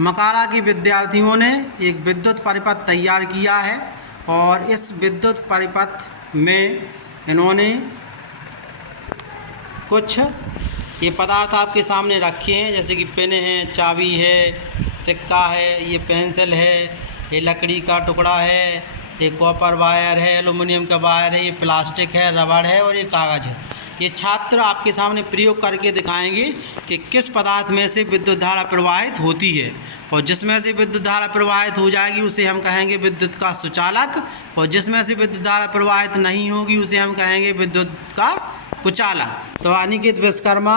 मकारा की विद्यार्थियों ने एक विद्युत परिपथ तैयार किया है और इस विद्युत परिपथ में इन्होंने कुछ ये पदार्थ आपके सामने रखे हैं, जैसे कि पेन है, चाबी है, सिक्का है, ये पेंसिल है, ये लकड़ी का टुकड़ा है, एक कॉपर वायर है, एल्युमिनियम का वायर है, ये प्लास्टिक है, रबड़ है और ये कागज़ है। ये छात्र आपके सामने प्रयोग करके दिखाएंगे कि किस पदार्थ में से विद्युत धारा प्रवाहित होती है, और जिसमें से विद्युत धारा प्रवाहित हो जाएगी उसे हम कहेंगे विद्युत का सुचालक, और जिसमें से विद्युत धारा प्रवाहित नहीं होगी उसे हम कहेंगे विद्युत का कुचालक। तो अनिकेत विश्वकर्मा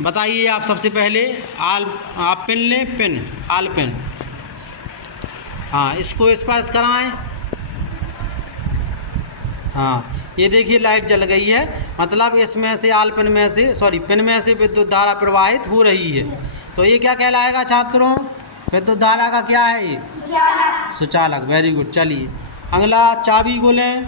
बताइए, आप सबसे पहले आप पेन लें, पेन आल पेन, हाँ इसको स्पर्श कराएं। हाँ ये देखिए लाइट जल गई है, मतलब इसमें से आल पेन में से पेन में से विद्युत धारा प्रवाहित हो रही है। तो ये क्या कहलाएगा छात्रों? विद्युत धारा का क्या है ये? सुचालक। सुचालक, वेरी गुड। चलिए अगला चाबी को लें,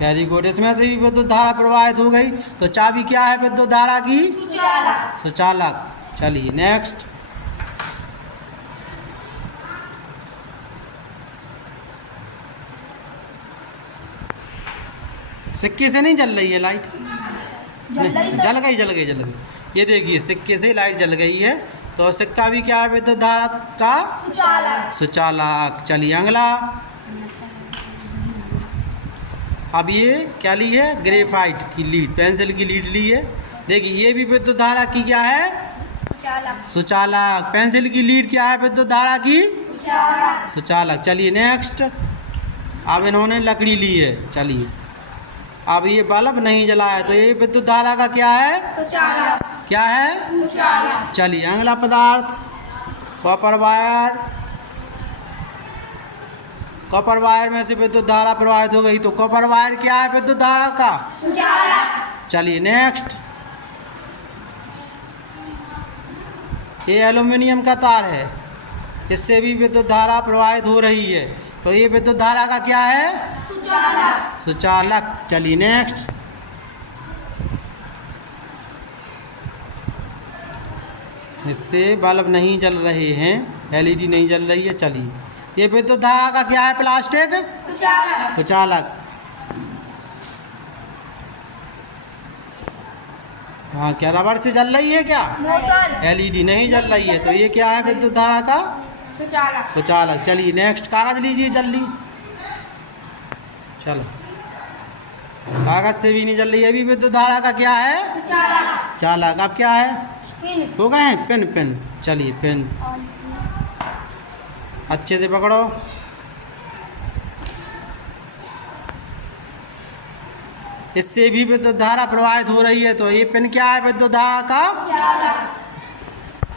वेरी गुड। इसमें से भी विद्युत धारा प्रवाहित हो गई, तो चाबी क्या है विद्युत धारा की? सुचालक। सुचालक। चलिए नेक्स्ट, सिक्के से नहीं जल रही है लाइट? जल गई। ये देखिए सिक्के से लाइट जल गई है, तो सिक्का भी क्या है विद्युत धारा का? सुचालक। सुचालक। चलिए अगला, अब ये क्या ली है? ग्रेफाइट की लीड, पेंसिल की लीड ली है। देखिए ये भी विद्युत धारा की क्या है? सुचालक। सुचालक। पेंसिल की लीड क्या है विद्युत धारा की? सुचालक। सुचालक। चलिए नेक्स्ट, अब इन्होंने लकड़ी ली है। चलिए अब ये बल्ब नहीं जला है, तो ये विद्युत धारा का क्या है? सुचालक। क्या है? सुचालक। चलिए अगला पदार्थ, कॉपर वायर। कॉपर वायर में से विद्युत धारा प्रवाहित हो गई, तो कॉपर वायर क्या है विद्युत धारा का? सुचालक। चलिए नेक्स्ट, ये एल्युमिनियम का तार है, इससे भी विद्युत धारा प्रवाहित हो रही है, तो ये विद्युत धारा का क्या है? सुचालक। सुचालक। चलिए नेक्स्ट, इससे बल्ब नहीं जल रहे हैं, एलईडी नहीं जल रही है। चलिए ये विद्युत धारा का क्या है? प्लास्टिक। सुचालक। सुचालक। हाँ क्या रबड़ से जल रही है क्या? नो सर, एलईडी नहीं जल रही है, तो ये क्या है विद्युत धारा का? सुचालक। सुचालक। चलिए नेक्स्ट, कागज लीजिए जल्दी। चलो कागज से भी नहीं जल रही है, भी विद्युत धारा का क्या है? सुचालक। चालक। अब क्या है? हो गए हैं पेन। पेन। चलिए पेन अच्छे से पकड़ो। इससे भी विद्युत धारा प्रवाहित हो रही है, तो ये पेन क्या है विद्युत धारा का? सुचालक।